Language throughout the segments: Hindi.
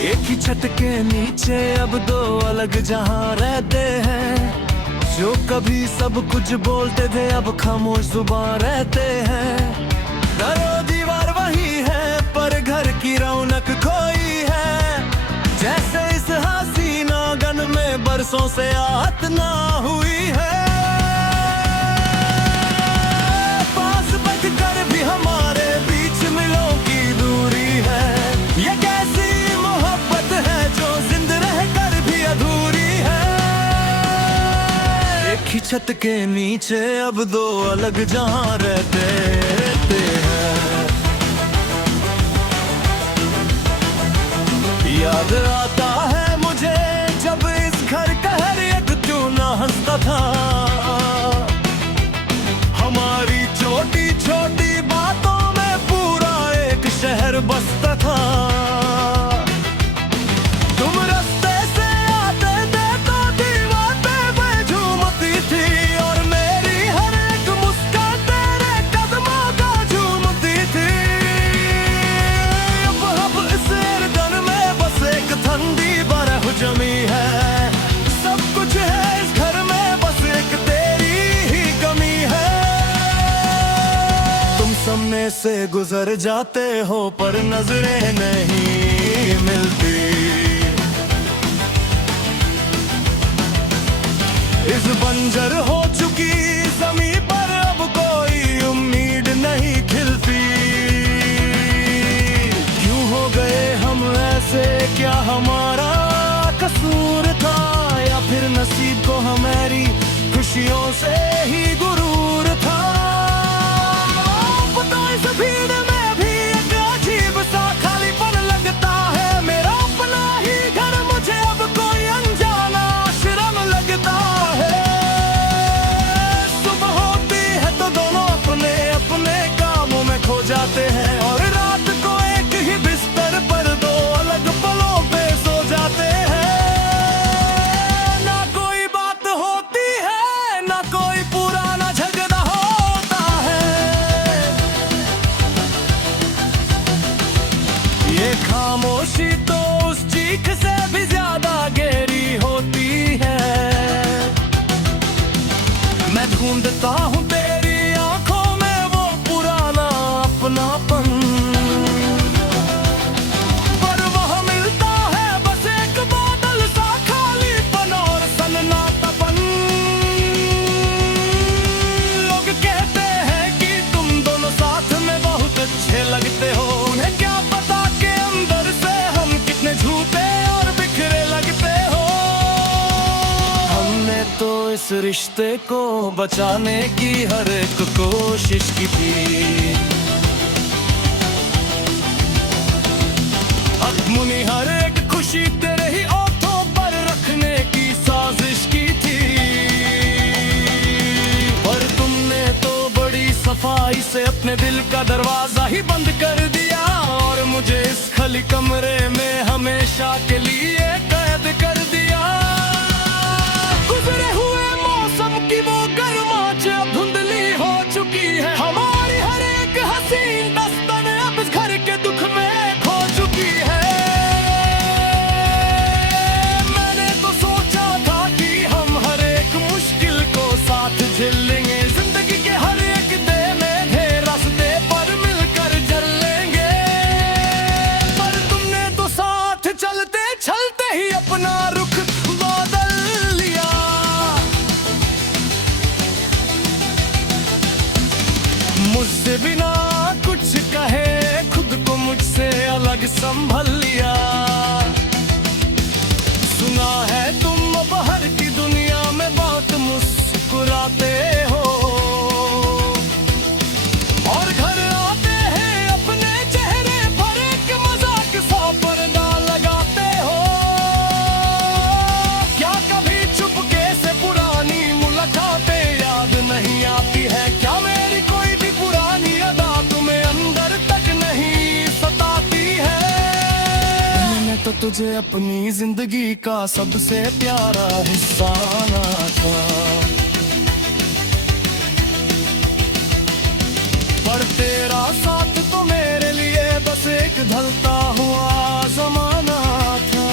एक ही छत के नीचे अब दो अलग जहां रहते हैं। जो कभी सब कुछ बोलते थे अब खामोश जुबान रहते हैं। दरो दीवार वही है पर घर की रौनक खोई है। जैसे इस हसीना गन में बरसों से आहत ना हुई है। पास बैठकर भी हमारे बीच मिलों की दूरी है। ये कैसी मोहब्बत है जो जिंदा रहकर भी अधूरी है। एक ही छत के नीचे अब दो अलग जहां रहते हैं। याद आता है मुझे जब इस घर का हर एक चूना हंसता था। हमारी छोटी छोटी बातों में पूरा एक शहर बसता था। तुम रास्ते से आते थे तो दीवार पे मैं झूमती थी और मेरी हर एक मुस्कान तेरे कदमों का झूमती थी। अब इस गर्दन में बस एक ठंडी बर्फ जमी है। सब कुछ है इस घर में बस एक तेरी ही कमी है। तुम सामने से गुजर जाते हो पर नजरें नहीं मिलती। इस बंजर हो चुकी ज़मीं पर अब कोई उम्मीद नहीं खिलती। क्यों हो गए हम ऐसे, क्या हमारा कसूर था या फिर नसीब को हमारी खुशियों से ही गुरूर था। पता इस भीड़ में भी एक अजीब सा खालीपन लगता है। मेरा अपना ही घर मुझे अब कोई अनजाना आश्रम लगता है। सुबह होती है तो दोनों अपने अपने कामों में खो जाते हैं और रात को एक ही बिस्तर पर दो अलग पलों पे सो जाते हैं। ना कोई बात होती है ना कोई पुराना झगड़ा होता है। ये खामोशी तो उस चीख से भी ज्यादा गहरी होती है। मैं ढूंढता हूँ तेरी आंखों में वो पुराना अपनापन, पर वह मिलता है बस एक बादल सा खालीपन और सन्नाटापन। लोग कहते हैं कि तुम दोनों साथ में बहुत अच्छे लगते हो। उन्हें क्या पता कि अंदर से हम कितने झूठे और बिखरे लगते हो। हमने तो इस रिश्ते को बचाने की हर एक कोशिश की थी। अपनी हर एक खुशी तेरे ही ओठों पर रखने की साजिश की थी। पर तुमने तो बड़ी सफाई से अपने दिल का दरवाजा ही बंद कर दिया और मुझे इस खाली कमरे में हमेशा के लिए कैद कर दिया। गुजरे हुए मौसम की वो गर्माहट अब धुंधली हो चुकी है। हमारी हर एक हसीन दस्तन अब इस घर के दुख में खो चुकी है। मैंने तो सोचा था कि हम हर एक मुश्किल को साथ झेलेंगे। जिंदगी के हर एक दे में ढेर रास्ते पर मिलकर चल लेंगे। पर तुमने तो साथ चलते चलते ही अपना रुख बदल लिया। मुझसे बिना कुछ कहे खुद को मुझसे अलग संभल लिया। सुना है तुम अब बाहर की दुनिया में बहुत मुस्कुराते हो और घर आते हैं अपने चेहरे पर एक मजाक सा पर्दा लगाते हो। क्या कभी चुपके से पुरानी मुलाकातें याद नहीं आती है? क्या मेरी कोई भी पुरानी अदा तुम्हें अंदर तक नहीं सताती है? मैंने तो तुझे अपनी जिंदगी का सबसे प्यारा हिस्सा ना था। ढलता हुआ जमाना था।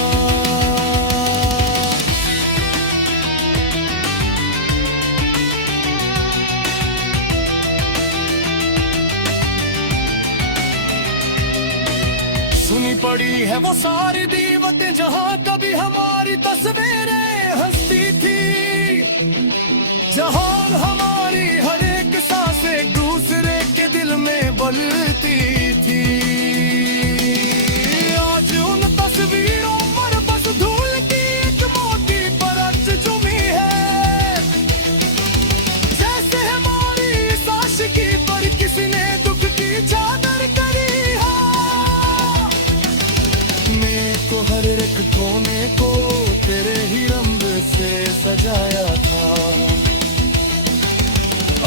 सुनी पड़ी है वो सारी दीवतें जहां कभी हमारी तस्वीरें हंसती थी, जहां हमारी हर एक सांस एक दूसरे के दिल में बलती थी। आज उन तस्वीरों पर बस धूल की एक मोटी परत जमी है, जैसे हमारी सांस की पर किसी ने दुख की चादर करी है। को हर एक कोने को तेरे ही रंग से सजाया था,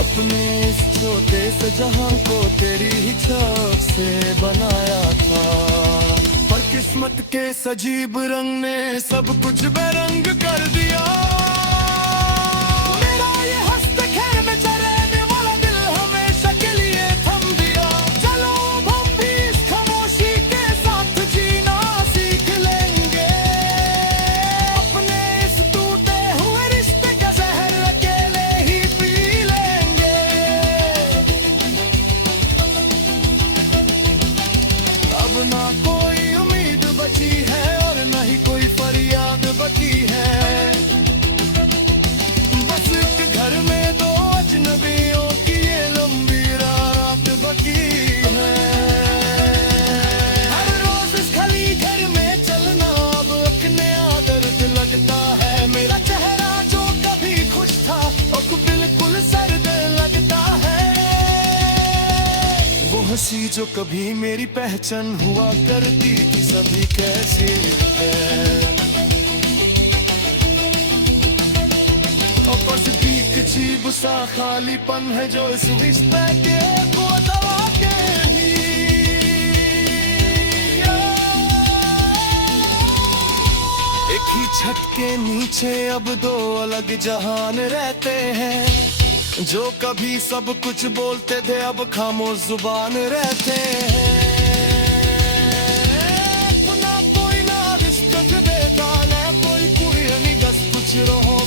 अपने इस छोटे से जहां को तेरी ही छाप से बनाया था। पर किस्मत के सजीब रंग ने सब कुछ बेरंग कर दिया। मेरा ये हंसते खेल में चलने वाला दिल हमेशा के लिए थम दिया। चलो हम भी इस खामोशी के साथ जीना सीख लेंगे, अपने इस टूटे हुए रिश्ते का जहर अकेले ही पी लेंगे। अब ना कोई उम्मीद बची है और न ही कोई फरियाद बची है, बस एक घर में दो अजनबियों की ये लंबी रात बची है। हर रोज इस खाली घर में चलना अब अपने दर्द लगता है। मेरा चेहरा जो कभी खुश था अब बिल्कुल सर्द लगता है। वो हंसी जो कभी मेरी पहचान हुआ करती थी सभी कैसे है। और बस बीक जीब सा खालीपन है जो इस रिश्ते के को दबा के ही। एक ही छत के नीचे अब दो अलग जहान रहते हैं, जो कभी सब कुछ बोलते थे अब खामोश जुबान रहते हैं। अपना कोई ना रिश्ता देता ना कोई कुछ रहो